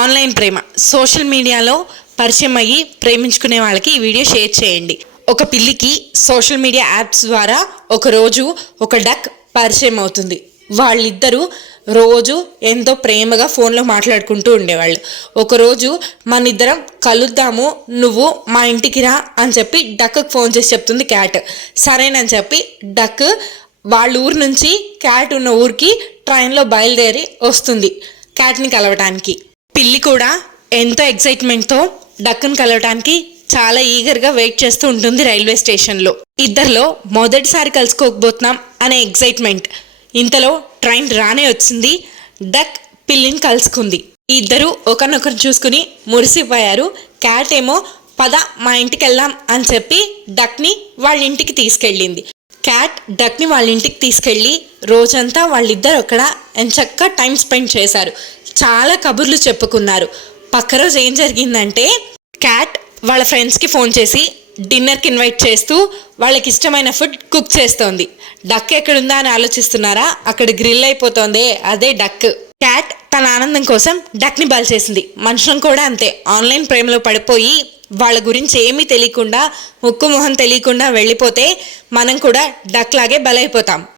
Online ప్రేమ social మీడియాలో పరిచయం అయ్యి ప్రేమించుకునే వాళ్ళకి ఈ వీడియో షేర్ చేయండి. ఒక పిల్లికి సోషల్ మీడియా యాప్స్ ద్వారా ఒకరోజు ఒక డక్ పరిచయం అవుతుంది. వాళ్ళిద్దరూ రోజు ఎంతో ప్రేమగా ఫోన్లో మాట్లాడుకుంటూ ఉండేవాళ్ళు. ఒకరోజు మన ఇద్దరం కలుద్దాము, నువ్వు మా ఇంటికి రా అని చెప్పి డక్కి ఫోన్ చేసి చెప్తుంది క్యాట్. సరేనని చెప్పి డక్ వాళ్ళ ఊరు నుంచి క్యాట్ ఉన్న ఊరికి ట్రైన్లో బయలుదేరి వస్తుంది క్యాట్ని కలవటానికి. పిల్లి కూడా ఎంతో ఎక్సైట్మెంట్తో డక్ని కలవటానికి చాలా ఈగర్గా వెయిట్ చేస్తూ ఉంటుంది రైల్వే స్టేషన్లో. ఇద్దరిలో మొదటిసారి కలుసుకోకపోతున్నాం అనే ఎక్సైట్మెంట్. ఇంతలో ట్రైన్ రానే వచ్చింది. డక్ పిల్లిని కలుసుకుంది. ఇద్దరు ఒకరినొకరు చూసుకుని మురిసిపోయారు. క్యాట్ ఏమో పద మా ఇంటికి వెళ్దాం అని చెప్పి డక్ని వాళ్ళ ఇంటికి తీసుకెళ్ళింది. క్యాట్ డక్ని వాళ్ళ ఇంటికి తీసుకెళ్ళి రోజంతా వాళ్ళిద్దరు అక్కడ ఎంచక్కా టైం స్పెండ్ చేశారు. చాలా కబుర్లు చెప్పుకున్నారు. పక్క రోజు ఏం జరిగిందంటే, క్యాట్ వాళ్ళ ఫ్రెండ్స్కి ఫోన్ చేసి డిన్నర్కి ఇన్వైట్ చేస్తూ వాళ్ళకి ఇష్టమైన ఫుడ్ కుక్ చేస్తోంది. డక్ ఎక్కడుందా అని ఆలోచిస్తున్నారా? అక్కడ గ్రిల్ అయిపోతోంది, అదే డక్. క్యాట్ తన ఆనందం కోసం డక్ని బలి చేసింది. మనుషులం కూడా అంతే, ఆన్లైన్ ప్రేమలో పడిపోయి వాళ్ళ గురించి ఏమీ తెలియకుండా, ముక్కు మొహం తెలియకుండా వెళ్ళిపోతే మనం కూడా డక్ లాగే బలైపోతాం.